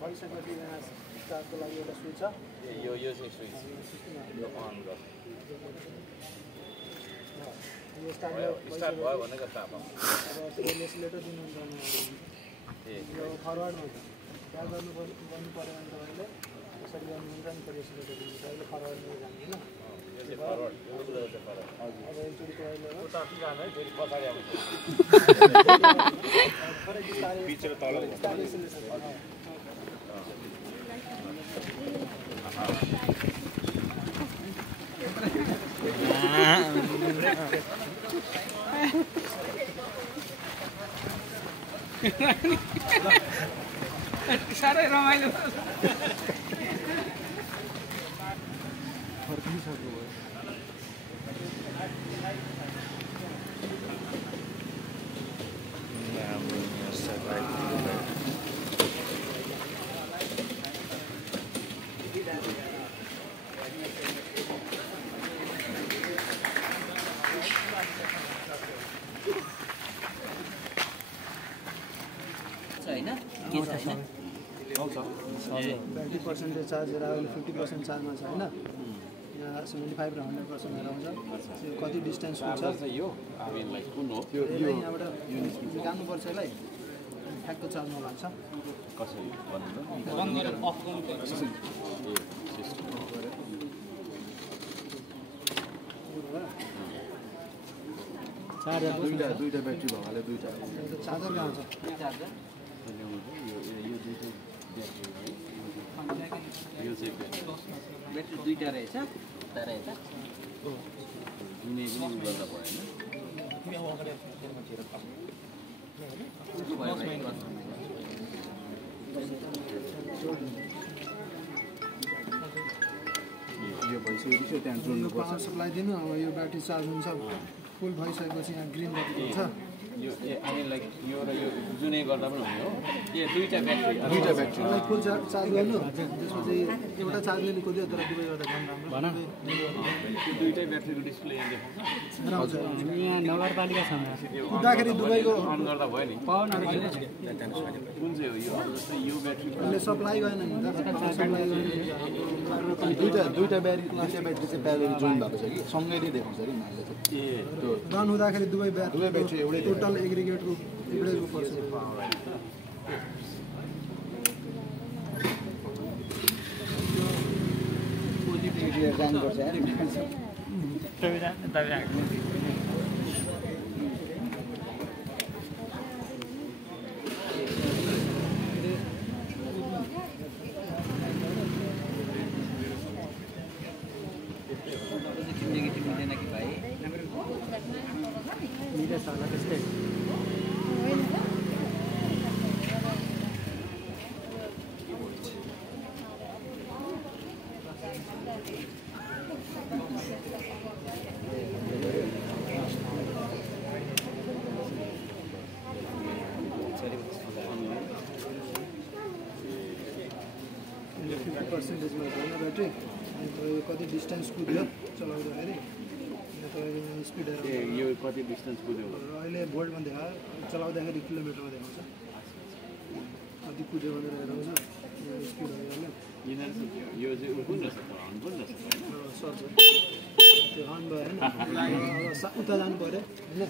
भइसकेपछि यहाँ स्टार्टको लागि एउटा स्विच छ यो चाहिँ स्विच यो अन गर्छ यो स्टार्ट भयो भनेको स्टार्ट अब त्यसले लेटर दिनुहुन्छ यो फरवर्डमा छ त्यहाँ गर्नु पऱ्यो भने तपाईँले यसरी गर्नुहुन्छ नि प्रेस लेटर दिनुहुन्छ अहिले फरवर्डमा जानु होइन फरवर्ड अब एकचोटि अहिले उता जानु है फेरि पछाडि आउँछ पिछे तल साह्रै रमाइलो फर्किसक्नु भयो ब्याट्री पर्सेन्टेज चार्जर अहिले 50% चार्जमा छ होइन यहाँ 75 र 100% आउँछ कति डिस्टेन्सको छ यहाँबाट निकाल्नुपर्छ यसलाई ठ्याक्क चार्जमा लाग्छ चार्जर दुईटा ब्याट्री भएकोले दुईटा चार्जर आउँछ ब्याट्री दुईटा रहेछ यो भइसकेपछि त्यहाँ जोड्नु पावर सप्लाई दिनु अब यो ब्याट्री चार्ज हुन्छ फुल भइसकेपछि यहाँ ग्रिन बत्ती हुन्छ यो लाइक यो र यो जुनै गर्दा पनि हुने हो यो दुईटा ब्याट्री यसलाई फुल चार्ज गर्नु त्यसपछि एउटा चार्ज लिनु खोज्यो तर दुवै गर्दा झन् राम्रो त्यो दुईटै ब्याट्रीको डिस्प्ले यहाँ देखाउँछ यहाँ नगरपालिका छ कुद्दाखेरि दुवैको अन गर्दा भयो नि कुन चाहिँ हो यो यो ब्याट्री यसले सप्लाई गरेन नि दुईटा ब्याट्री चाहिँ प्यारेलल जोइन भएको छ कि सँगै नै देखाउँछ कि उनीहरूले त्यो रन हुँदाखेरि दुवै ब्याट्री एउटै टोटल एग्रिगेट रूप एउटै रूप पर्छ पर्सेन्टेजमा छैन ब्याट्री अनि तपाईँ कति डिस्टेन्स कुद्यो चलाउँदाखेरि तपाईँको स्पिडहरू यो कति डिस्टेन्स कुद्यो अहिले भोल्टमा देखायो चलाउँदाखेरि किलोमिटरमा देखाउँछ कति कुद्यो भनेर हेराउँछ स्पिडहरू यिनीहरू यो चाहिँ कुन रहेछ हर्न कुन रहेछ सर्च त्यो हर्न भयो होइन उता जानु पऱ्यो होइन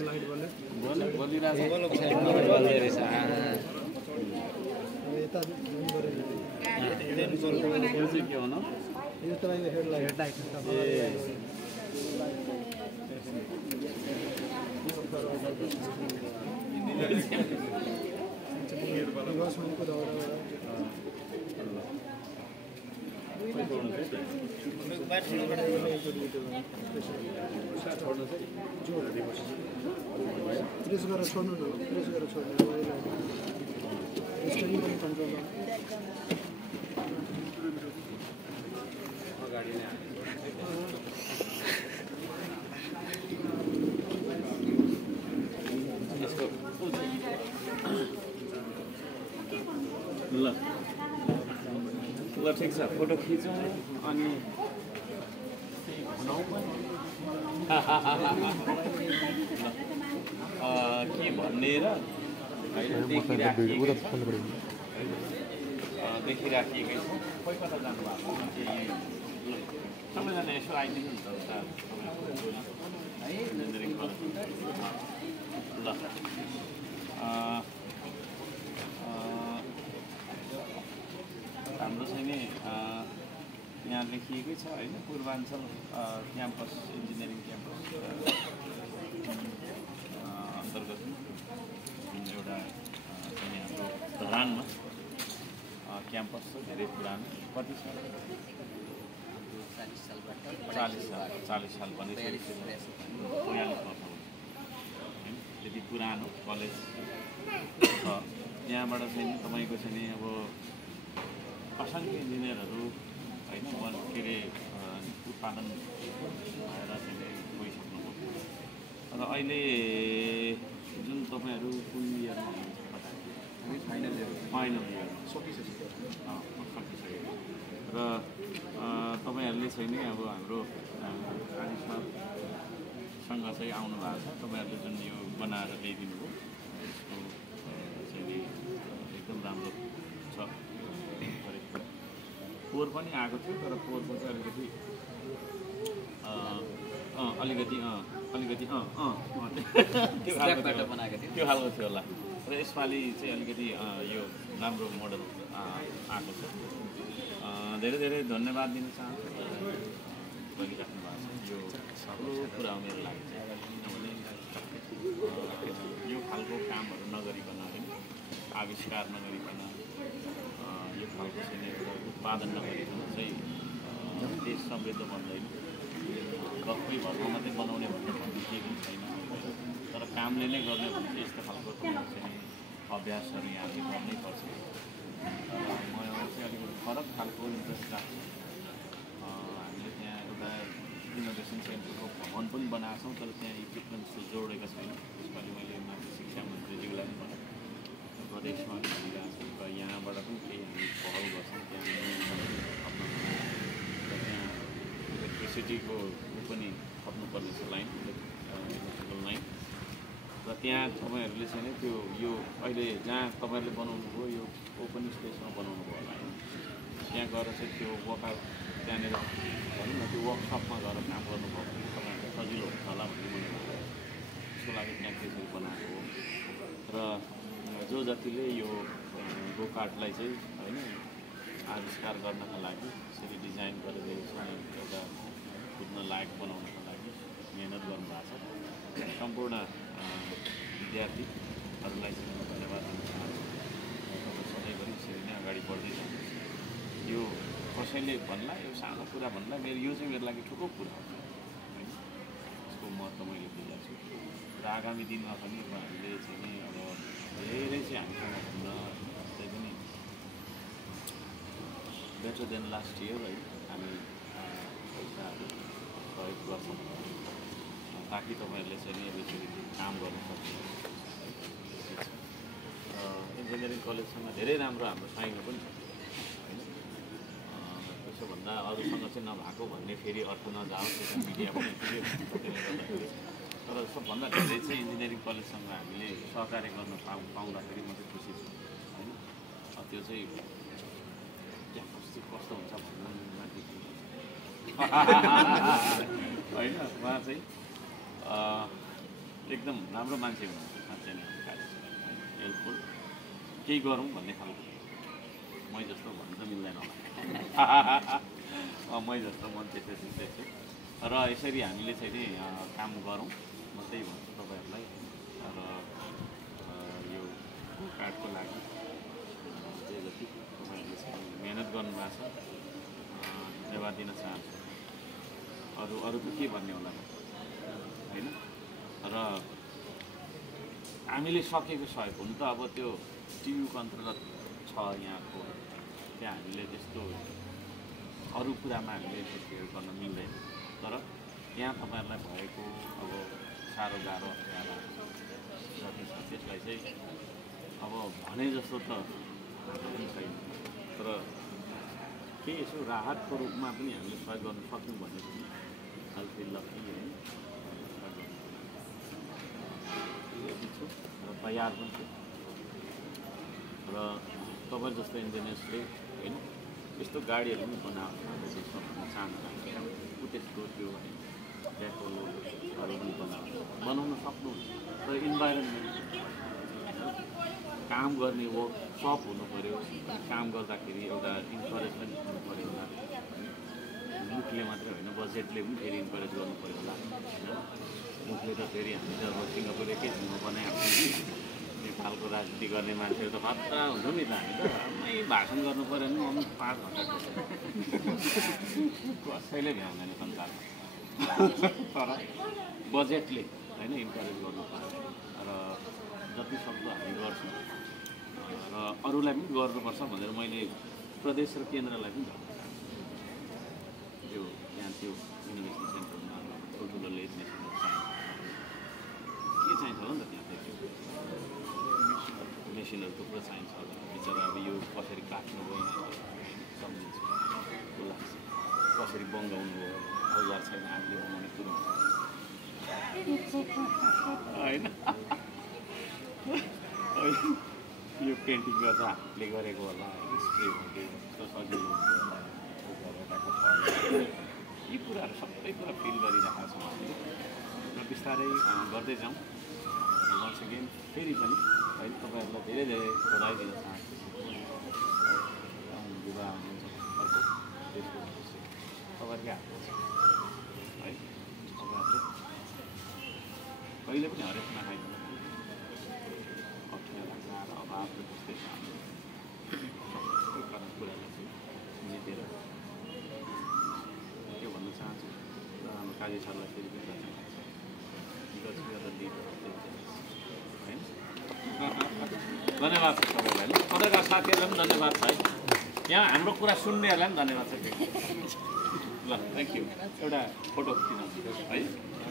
लाइट यता जानु पऱ्यो यो चाहिँ के हो न यो तपाईँको हेडलाइट प्रेस गरेर छोड्नु न प्रेस गरेर छोड्नु यसको पनि कन्ट्रोल अगाडि नै ल ठिक छ फोटो खिचौँ अनि के भन्ने र देखिराखिएकै छ कोही कता जानुभएको सबैजना यसो आइदिनु नि त उता इन्जिनियरिङ कलेज ल हाम्रो चाहिँ नि यहाँ लेखिएकै छ होइन पूर्वाञ्चल क्याम्पस इन्जिनियरिङ क्याम्पस अन्तर्गत एउटा चाहिँ हाम्रो धरानमा क्याम्पस छ धेरै पुरानो कति साल 40 साल पनि 42 वर्ष त्यति पुरानो कलेज छ त्यहाँबाट चाहिँ तपाईँको चाहिँ नि अब असङ्ख्य इन्जिनियरहरू होइन के अरे उत्पादन भएर चाहिँ गइसक्नुभयो र अहिले जुन तपाईँहरू कुन इयरमा हुनुहुन्छ फाइनल इयर सकिसक्यो र तपाईँहरूले चाहिँ नि अब हाम्रो सँग चाहिँ आउनु भएको छ तपाईँहरूले जुन यो बनाएर ल्याइदिनु भयो यसको चाहिँ नि एकदम राम्रो छ पोहोर पनि आएको थियो तर पोहोरको चाहिँ अलिकति त्यो खालको थियो होला र यसपालि चाहिँ अलिकति यो राम्रो मोडल आएको छ धेरै धेरै धन्यवाद दिन चाहन्छु गरिराख्नु भएको छ यो ठुलो कुरा हो मेरो लागि चाहिँ किनभने यो खालको कामहरू नगरिकन होइन आविष्कार नगरिकन यो खालको चाहिँ एउटा उत्पादन नगरिकन चाहिँ देश समृद्ध बन्दैन गफै भरमा मात्रै बनाउने भन्ने केही पनि छैन तर कामले नै गर्ने भने चाहिँ यस्तो खालको चाहिँ अभ्यासहरू यहाँले गर्नै पर्छ म चाहिँ अलिकति फरक खालको इन्ट्रेस्ट राख्छु हामीले त्यहाँ एउटा इनोभेसन सेन्टरको भवन पनि बनाएको छौँ तर त्यहाँ इक्विपमेन्ट्स जोडेका छैन यसपालि मैले माथि शिक्षा मन्त्रीज्यूलाई पनि भने प्रदेशमा भनिरहेको छु र यहाँबाट पनि केही हामी पहल गर्छौँ त्यहाँ इलेक्ट्रिसिटीको पनि थप्नुपर्ने छ लाइन इलेक्ट्रिकल लाइन र त्यहाँ तपाईँहरूले चाहिँ नि त्यो यो अहिले जहाँ तपाईँहरूले बनाउनु भयो यो ओपन स्पेसमा बनाउनु भयो होला त्यहाँ गएर चाहिँ त्यो वर्कआउट त्यहाँनिर भनौँ न त्यो वर्कसपमा गएर काम गर्नुभयो भने तपाईँहरूलाई सजिलो हुन्छ होला भन्ने मैले त्यसको लागि त्यहाँ त्यसरी बनाएको हो र जो जतिले यो गो कार्टलाई चाहिँ होइन आविष्कार गर्नका लागि यसरी डिजाइन गरेर एउटा कुद्न लायक बनाउनका लागि मेहनत गर्नुभएको छ सम्पूर्ण विद्यार्थीहरूलाई चाहिँ म धन्यवाद दिन चाहन्छु तपाईँ सधैँभरि यसरी नै अगाडि बढ्दै जानुहोस् यो कसैले भन्ला यो सानो कुरा भन्ला यो चाहिँ मेरो लागि ठुलो कुरा हो होइन यसको महत्त्व मैले बुझाएको छु र आगामी दिनमा पनि अब हामीले चाहिँ नि अब धेरै चाहिँ हामीसँग हुन चाहिँ पनि बेटर देन लास्ट इयर है हामी पैसाहरू प्रयोग गर्छौँ ताकि तपाईँहरूले चाहिँ नि अब यसरी काम गर्न सक्नुहुन्छ इन्जिनियरिङ कलेजसँग धेरै राम्रो हाम्रो साइनो पनि छ होइन त्यसोभन्दा अरूसँग चाहिँ नभएको भन्ने फेरि अर्थ नजाओस् त्यो मिडिया पनि त्यसले गर्दाखेरि तर सबभन्दा धेरै चाहिँ इन्जिनियरिङ कलेजसँग हामीले सहकार्य गर्न पाउँदाखेरि म चाहिँ खुसी छु होइन त्यो चाहिँ क्याम्पस चाहिँ कस्तो हुन्छ भन्नु माथि होइन उहाँ चाहिँ एकदम राम्रो मान्छे हुनुहुन्छ साँच्चै नै हेल्पफुल केही गरौँ भन्ने खालको मै जस्तो भन्न त मिल्दैन होला मै जस्तो मन त्यस्तै छु र यसरी हामीले चाहिँ नि काम गरौँ म त्यही भन्छु तपाईँहरूलाई र यो कार्डको लागि जे जति तपाईँहरूले चाहिँ मिहिनेत गर्नुभएको छ धन्यवाद दिन चाहन्छु अरू त के भन्ने होला होइन र हामीले सकेको सहयोग हुनु त अब त्यो टियुको अन्तर्गत छ यहाँको त्यहाँ हामीले त्यस्तो अरू कुरामा हामीले इन्टरफियर गर्न मिल्दैन तर यहाँ तपाईँहरूलाई भएको अब साह्रो गाह्रो अप्ठ्यारो जति छ त्यसलाई चाहिँ अब भने जस्तो त पनि छैन तर के यसो राहतको रूपमा पनि हामीले सहयोग गर्न सक्यौँ भने पनि अलिकति लकी होइन छु र तयार पनि छु र तपाईँ जस्तो इन्जिनियर्सले होइन यस्तो गाडीहरू पनि बनाएको देशमा भन्न चाहनुहुन्छ त्यसको त्यो ब्याकहोलहरू पनि बनाउन सक्नुहुन्छ र इन्भाइरोन्मेन्ट काम गर्ने वर्कसप हुनु पऱ्यो काम गर्दाखेरि एउटा इन्करेजमेन्ट हुनु पऱ्यो होला मुखले मात्रै होइन बजेटले पनि फेरि इन्करेज गर्नु पऱ्यो होला होइन मुखले त फेरि हामी त अब सिङ्गापुर एकैछिनमा बनाइहाल्छौँ कि नेपालको राजनीति गर्ने मान्छेहरू त खतरा हुन्छौँ नि त हामी त आमै भाषण गर्नु पऱ्यो भने हामी 5 घन्टा कसैले भ्याउँदैन संसारमा तर बजेटले होइन इन्करेज गर्नु पर्छ र जति सक्दो हामी गर्छौँ र अरूलाई पनि गर्नुपर्छ भनेर मैले प्रदेश र केन्द्रलाई पनि भन्न चाहन्छु त्यो यहाँ त्यो इनोभेसन सेन्टरमा ठुल्ठुलो लेब मेसिनहरू चाहिन्छ के चाहिन्छ होला नि त त्यहाँ मेसिनहरू थुप्रो चाहिन्छ होला बिचरा अब यो कसरी काट्नु भयो सम्झिन्छ लाग्छ कसरी बङ्गाउनु भयो औजार छैन आगले बनाउने कुरो होइन यो पेन्टिङ गर्दा हातले गरेको होला स्प्रे हुन्थ्यो कस्तो सजिलो हुन्थ्यो होला यी कुराहरू सबै कुरा फिल गरिरहेका छौँ हामीले र बिस्तारै गर्दै जाउँ वन्स अगेन फेरि पनि है तपाईँहरूलाई धेरै धेरै बधाई दिन चाहन्छु विवाह हुनुहुन्छ अर्को देशको तपाईँहरूकै हातमा छ है तपाईँहरूले कहिले पनि हरेक नखाइदिनु अप्ठ्यारो अभाव त्यस्तै छ सबै कुरालाई चाहिँ जितेर के भन्न चाहन्छु र हाम्रो काजी सरलाई फेरि पनि धन्यवाद छ सबैलाई पत्रकार साथीहरूलाई पनि धन्यवाद छ है यहाँ हाम्रो कुरा सुन्नेहरूलाई पनि धन्यवाद छ ल थ्याङ्क यू एउटा फोटो खिच्न है